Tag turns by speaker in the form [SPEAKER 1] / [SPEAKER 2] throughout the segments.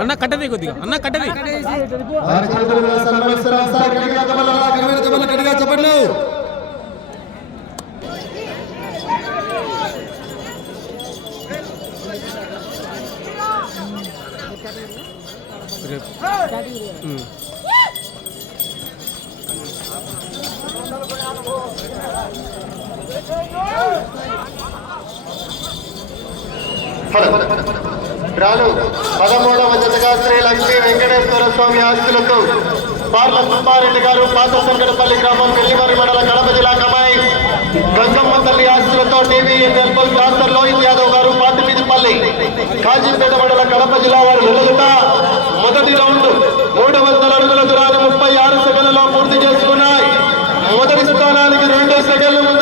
[SPEAKER 1] అన్న కట్టది కొద్దిగా. అన్న కట్టది.
[SPEAKER 2] చెప్పండి రేపు.
[SPEAKER 1] ఫలం
[SPEAKER 2] రాను పదమూడవ జతగా శ్రీ లక్ష్మీ వెంకటేశ్వర స్వామి ఆస్తులతో పార్ల సుబ్బారెడ్డి గారు పాత సంకటపల్లి గ్రామం వెల్లిమరి మండల కడప జిల్లా కమాయి గంగమ్మ తల్లి ఆస్తులతో TV temple doctor Lohith Yadav గారు పాతిమీదిపల్లి కాజీపేట మండల కడప జిల్లా వారు వెలుగుతా మొదటి రౌండ్ మూడు వందల అడుగుల దురాలు ముప్పై ఆరు సెకండ్లలో పూర్తి చేసుకున్నాయి మొదటి స్థానానికి రెండు సెకండ్లు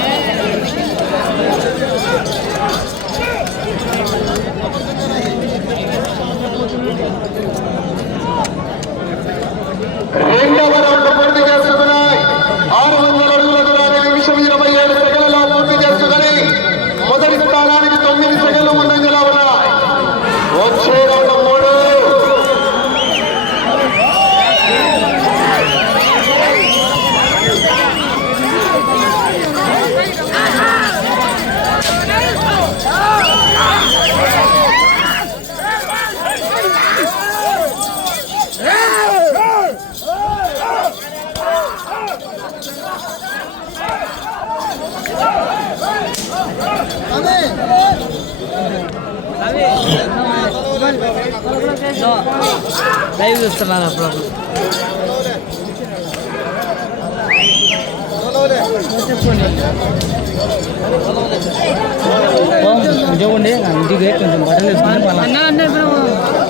[SPEAKER 2] రెండవ రౌండ్ పూర్తి చేసుకున్నాయి ఆరు వందల అడుగుల దూరాన్ని నిమిషం ఇరవై ఏడు సెకండ్లలో పూర్తి చేసుకుని మొదటి స్థానానికి తొమ్మిది సెకండ్లు ముందంజలో ఉన్నాయి వచ్చే రౌండ్ మూడు
[SPEAKER 3] లైవ్ చూస్తున్నాను అప్పుడు చూడండి ఇంటికి కొంచెం బట్టలు వేసుకుని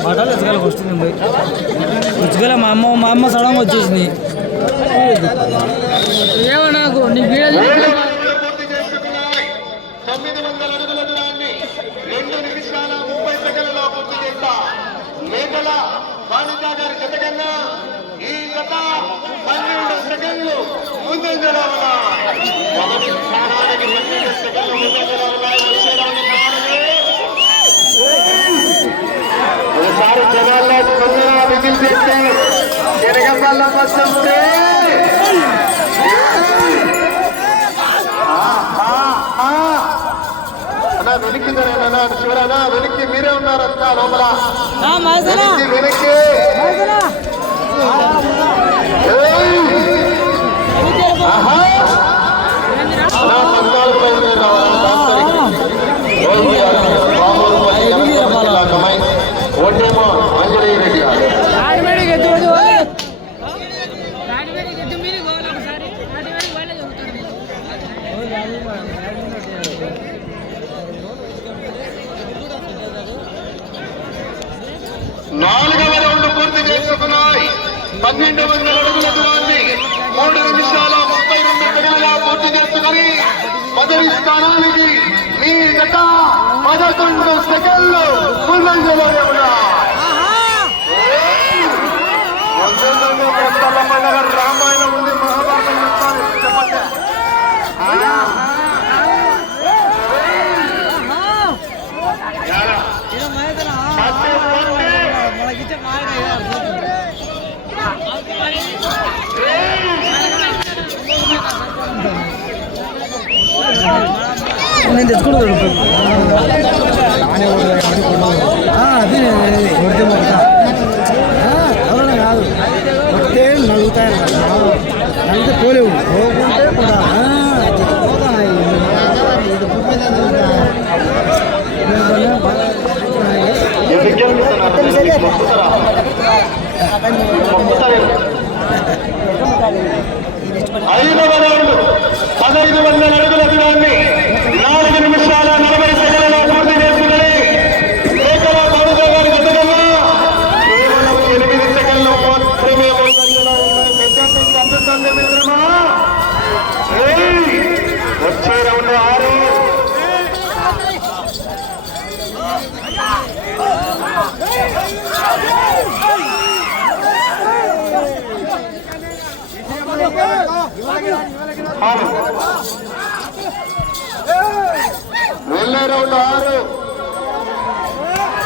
[SPEAKER 3] బట్టలు వేసుకోవాలి ఫస్ట్ నేను పోయి మా అమ్మ మా అమ్మ సడన్ వచ్చేసింది ఏమో నాకు నీ వీడియో
[SPEAKER 2] ఈ పన్నెండు సెకండ్లు ముందంజలో మొదటి స్థానానికి పన్నెండు సెకండ్లు ముందంజలో ఉన్నాయి వచ్చే రౌండ్ నాలుగు. ఒకసారి జనాల్లో తొందరగా విజిల్ చేస్తే తిరగబల్ల వస్తుంటే అన్నా వెనక్కి అన్నా శివరానా వెనక్కి మీరే ఉన్నారు అంతా లోపల వెనక్కి వెనక్కి ఏయ్! ఆహా! అన్నా, పద్నాలుగు బయలుదేరి రావాలి, దాసరి. ఓకే, బాబూరు పల్లి కనకదుర్గ జిల్లా కమాయి. ఓటేమో అంజనేయ రెడ్డి గారు నాలుగవ రౌండ్ పూర్తి చేసుకున్నాయి పన్నెండు వందల అడుగుల దూరాన్ని మూడు నిమిషాల ముప్పై రెండు సెకండ్ల పూర్తి చేసుకుని మొదటి స్థానానికి మీ గత పదకొండు సెకండ్లు ముందంజలో రామాయణం ఉంది మహాభారతం చెప్తాను చెప్పండి
[SPEAKER 3] మనకిచ్చే మాట నేను తెచ్చుకుంటాను అది కొడితే మొక్క ఎవరైనా కాదు నలుగుతాయి నలిగితే పోలేవు పోకుంటే కూడా
[SPEAKER 2] ఐదవ రౌండ్ పదహైదు వందల అడుగుల దూరాన్ని ఆరు. వెళ్ళే రౌండ్ ఆరు.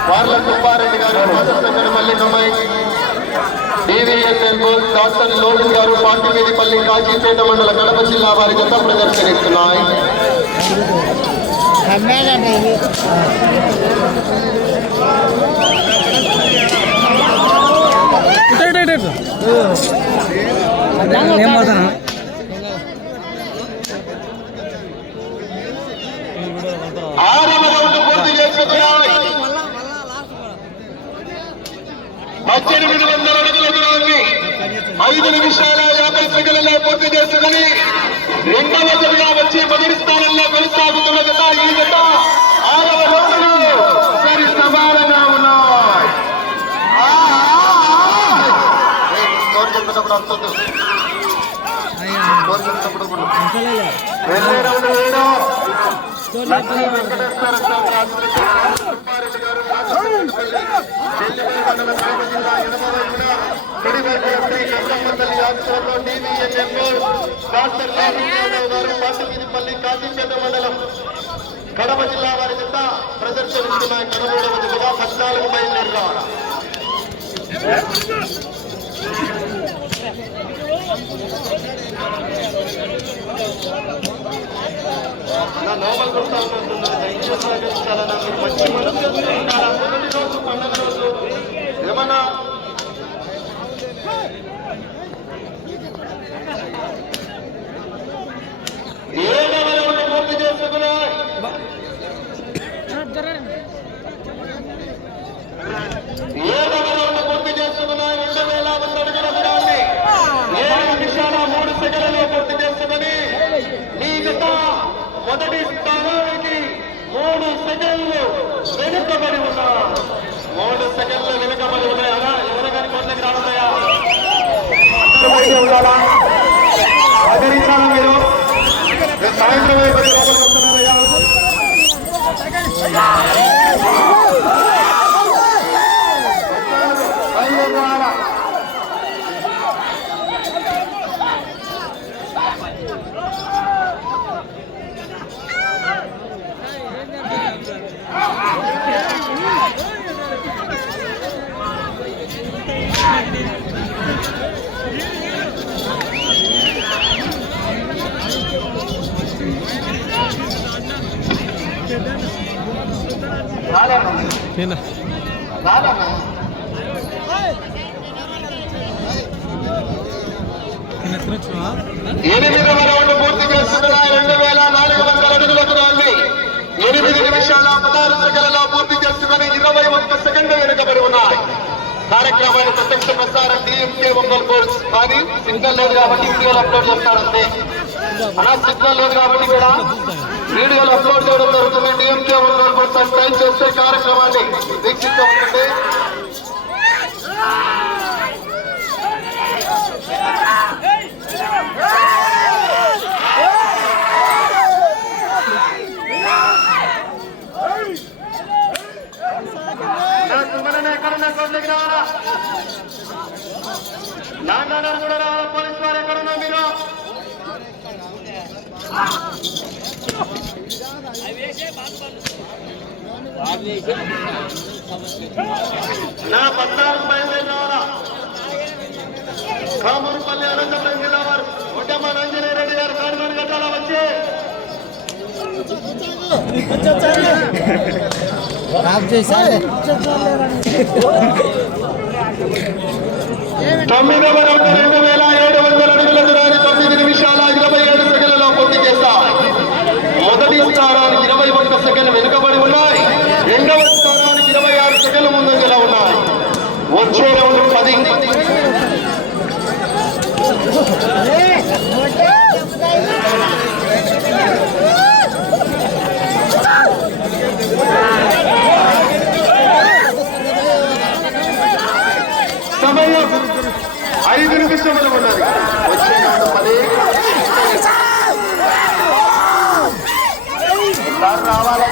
[SPEAKER 2] వార్ల సుబ్బారెడ్డి గారు మాససంగడి మల్లికమ్మాయి డివిఎన్ టెంపుల్ డాక్టర్ లోహిత్ గారు పాటిమీదిపల్లి కాజీపేట మండల కడప జిల్లా వారి జత ప్రదర్శనిస్తున్నాయి.
[SPEAKER 3] ఏం
[SPEAKER 2] ఆరవ రౌండ్ పూర్తి చేసుకున్నాయి పద్దెనిమిది వందల అడుగుల దూరాన్ని ఐదు నిమిషాల యాభై సెకండ్లలో పూర్తి చేసుకుని రెండవ జతగా వచ్చి మొదటి స్థానంలో కొనసాగుతున్న జత ఈ జత ఆరవ సరి సమానంగా ఉన్నాయి ఆ, మండలం కడప జిల్లా వారి చెత్త కుడి కడప శ్రీ గంగమ్మ ఆశీస్సులతో డివిఎన్ ఎంఎల్ డాక్టర్ రామచంద్రరావు గారు పాతమీదిపల్లి కాజీపేట మండలం కడప జిల్లా వారి జత ప్రదర్శనిస్తున్న కడమూడవ జతగా పద్నాలుగు బయలుదేరి రావాలి నా లోపల కొడతా ఉన్నట్టున్నారు దయచేసి సహకరించాలన్నా మీరు మంచి మనసు ఉండాలా మొదటి రోజు పండగ రోజు ఏమన్నా ఏడవ రౌండ్ పూర్తి చేసుకున్నాయి ఏడవ రౌండ్ పూర్తి చేసుకున్నాయి రెండు వేల వంద అడుగుల దూరాన్ని ఏడు నిమిషాల మూడు సెకండ్లలో పూర్తి చేసుకుని మీ జత మొదటి స్థానానికి మూడు సెకండ్లు వెనుకబడి ఉన్నా మూడు సెకండ్లు వెనుకబడి ఉన్నాయా? అలా ఎవరు కానీ కోట్లకి రానున్నాయా ఉండాలా? మీరు? సాయంత్రం అయిపోయి ఎనిమిదవ రౌండ్ పూర్తి చేసుకున్న రెండు వేల నాలుగు వందల అడుగుల దూరాన్ని ఎనిమిది నిమిషాల పదహారు సెకండ్లలో పూర్తి చేసుకుని ఇరవై ఒక్క సెకండ్లు వెనుకబడి ఉన్నాయి. కార్యక్రమాన్ని ప్రత్యక్ష ప్రసారం డిఎంకే ఒంగోలు కోర్స్ కానీ సిగ్నల్ లేదు కాబట్టి వీడియోలు అప్లోడ్ చేస్తారంతే. అలా సిగ్నల్ లేదు కాబట్టి కూడా వీడియోలు అప్లోడ్ చేయడం జరుగుతుంది. డిఎంకే ఒంగోలు కోర్స్ అని చేస్తే కార్యక్రమాన్ని వీక్షిస్తూ ఉంటుంది సుమననే ఎక్కడున్నా కోట్లకి రావాలా నాన్న కూడా రావాలా పోలీసు వారు ఎక్కడున్నా మీరు నా పద్నాలుగు బయలుదేరి రావాలా కామూరుపల్లి అనంతపురం జిల్లా వారు ఒడ్డమ్మ నంజనే రెడ్డి గారు కాడిమని కట్టాలా వచ్చి.
[SPEAKER 3] ఆఫ్
[SPEAKER 2] రెండు వేల ఏడు వందల అడుగుల దూరాన్ని తొమ్మిది నిమిషాల ఇరవై ఏడు సెకండ్లలో పూర్తి చేశారు మొదటి స్థానానికి ఇరవై ఒక్క సెకండ్ వెనుకబడి ఉన్నాయి రెండవ స్థానానికి ఇరవై ఆరు సెకండ్ల ముందంజలో ఉన్నాయి వచ్చే రౌండ్ పది. సమయం. ఐదు నిమిషములు ఉన్నది వచ్చే రౌండ్ పది రావాలా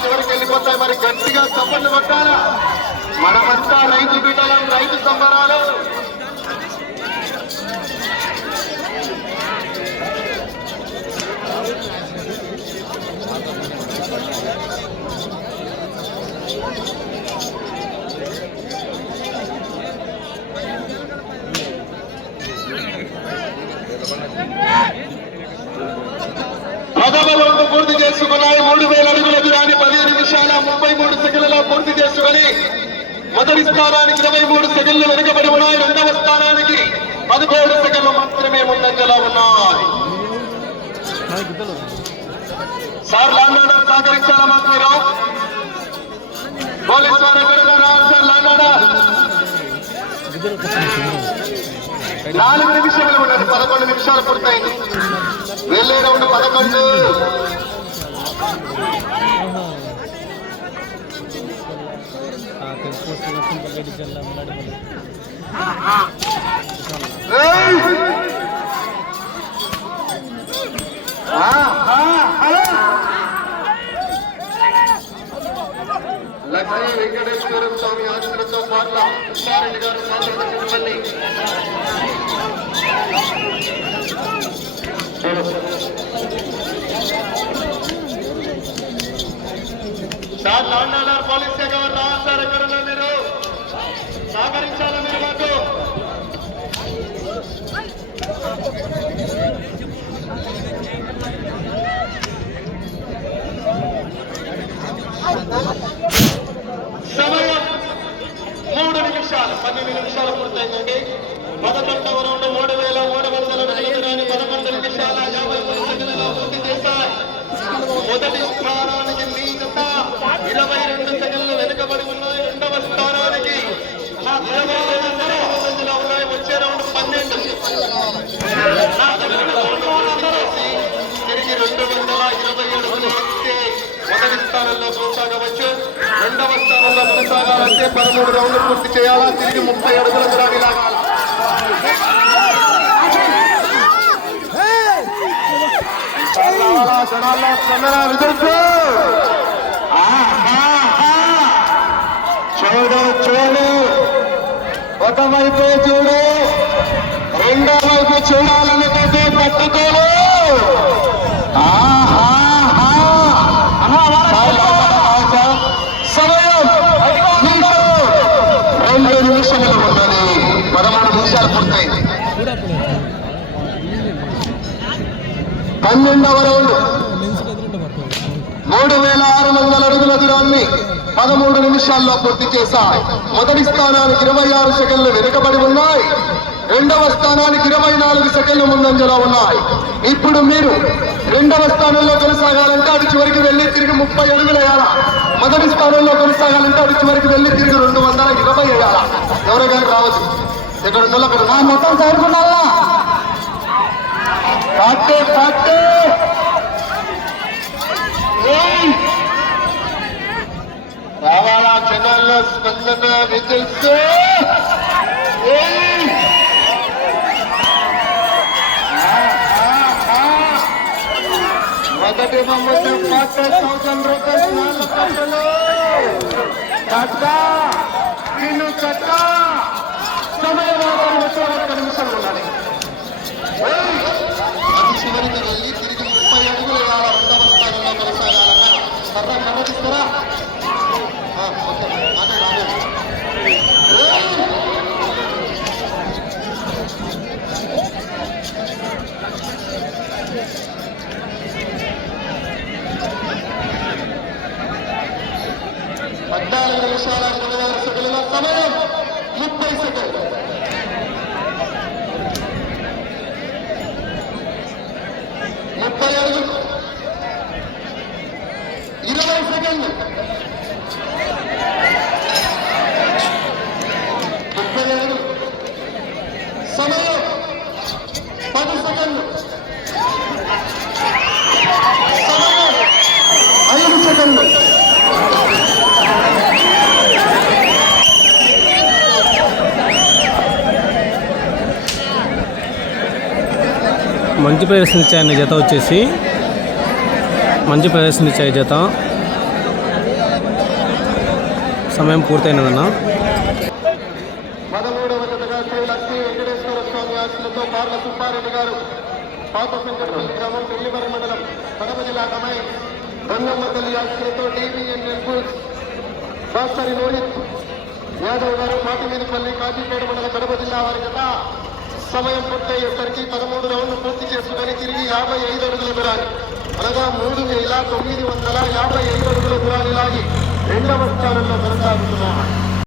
[SPEAKER 2] చివరికి వెళ్ళిపోతాయి. మరి గట్టిగా చప్పట్లు కొట్టాలా? మనమంతా రైతు బిడ్డలం రైతు సంబరాలు ప్రథమ వంతు పూర్తి చేసుకున్నాయి మూడు వేల అడుగుల దూరాన్ని పదిహేను నిమిషాల ముప్పై మూడు సెకండ్లలో పూర్తి చేసుకుని మొదటి స్థానానికి సెకండ్లు వెనుకబడి ఉన్నాయి రెండవ స్థానానికి పదకొండు సెకండ్లు మాత్రమే ముందంజలో ఉన్నాయి. సార్ లాండాడ సహకరించాలా మాకు మీరు? పోలీస్ వారు ఎక్కడున్నారా సార్ లాండాడ నాలుగు నిమిషాలు ఉన్నది పదకొండు నిమిషాలు పూర్తయింది. వెళ్ళే రౌండ్ పదకొండు. ఏయ్! ఆ, ఆ, ఆ. లక్ష్మీ వెంకటేశ్వర స్వామి ఆశీర్వతో గారు మాట్లాడుతూ మిమ్మల్ని సార్ లాండ్ ఆర్డర్ పోలీస్ శాఖ వారు రావాలి సార్ సహకరించాలని మీరు మాకు సమయం మూడు నిమిషాలు పన్నెండు నిమిషాలు పూర్తయిందండి. పదకొండవ రౌండ్ మూడు వేల మూడు వందల నలభై పదకొండు నిమిషాల యాభై మూడు సెకండ్లలో పూర్తి చేశాయి. మొదటి స్థానానికి మీ ఇరవై రెండు సెకండ్లు వెనుకబడి ఉన్నాయి రెండవ స్థానం నా ఇరవై ఐదు సెకండ్లు ఉన్నాయి వచ్చే రౌండ్ పన్నెండు నా తరపున రౌండ్ వాళ్ళందరూ తిరిగి రెండు వందల ఇరవై అడుగులు వస్తే మొదటి స్థానంలో కొనసాగవచ్చు రెండవ స్థానంలో కొనసాగాలంటే పదమూడు రౌండ్లు పూర్తి చేయాలా తిరిగి ముప్పై అడుగుల దూరాన్ని లాగాల రావాలా, జనాల్లో స్పందన విదుర్చు చూడు చూడు ఒకవైపు చూడు రెండో వైపు చూడాలనుకుంటే పట్టుకోలు ఆ మీకు రెండు నిమిషములు ఉన్నది పదమూడు నిమిషాలు పూర్తయింది పన్నెండవ రౌండ్. మూడు వేల ఆరు వందల అడుగుల దూరాన్ని పదమూడు నిమిషాల్లో పూర్తి చేశాయి. మొదటి స్థానానికి ఇరవై ఆరు సెకండ్లు వెనుకబడి ఉన్నాయి. రెండవ స్థానానికి ఇరవై నాలుగు సెకండ్లు ముందంజలో ఉన్నాయి. ఇప్పుడు మీరు రెండవ స్థానంలో కొనసాగాలంటే అది చివరికి వెళ్ళి తిరిగి ముప్పై అడుగులు వేయాలా? మొదటి స్థానంలో కొనసాగాలంటే అది చివరికి వెళ్ళి తిరిగి రెండు వందల ఇరవై వేయాలా? ఎవరైనా రావచ్చు. ఇక్కడ ఉన్న అక్కడ మొత్తం చేరుకున్నారా పాటే పాటే రావాలా జనాల్లో స్పందన విధిస్తూ మొదటి మమ్మల్ని పాటే థౌసండ్ రూపీస్ నాలుగు కట్టలు. కట్ట. నిన్ను కట్ట. సమయం ఆఖరి వచ్చే ఒక్క నిమిషం ఉన్నది ఏయ్! వెళ్ళి తిరిగి ముప్పై అడుగులు ఇవాళ రెండవ స్థానంలో కొనసాగాలన్న కర్ర కర్రటిస్తారా ఆ, ఓకే నానే నానే ఏయ్! పద్నాలుగు నిమిషాల పదహారు సెకండ్ల సమయం ముప్పై సెకండ్లు ముప్పై అడుగులు ఇరవై సెకండ్లు ముప్పై అడుగులు సమయం పది సెకండ్లు
[SPEAKER 1] మంచి ప్రదర్శన ఇచ్చాయన్న జత వచ్చేసి. మంచి ప్రదర్శన ఇచ్చాయి జత. సమయం పూర్తయినదన్న
[SPEAKER 2] శ్రీ వెంకటేశ్వర స్వామి పార్ల గారు. పాత మండలం కడప జిల్లా కమై రంగమ్మ తల్లి ఆశలతో TVN network doctor Rohit Yadav గారు మాటిమీదపల్లి కాజీపేట మండలం కడప జిల్లా వారి జత. సమయం పూర్తయ్యేసరికి పదమూడు రౌండ్లు పూర్తి చేసుకుని తిరిగి యాభై ఐదు అడుగుల దూరాలి. అనగా మూడు వేల తొమ్మిది వందల యాభై ఐదు అడుగుల దూరాన్ని లాగి రెండవ స్థానంలో కొనసాగుతున్నారు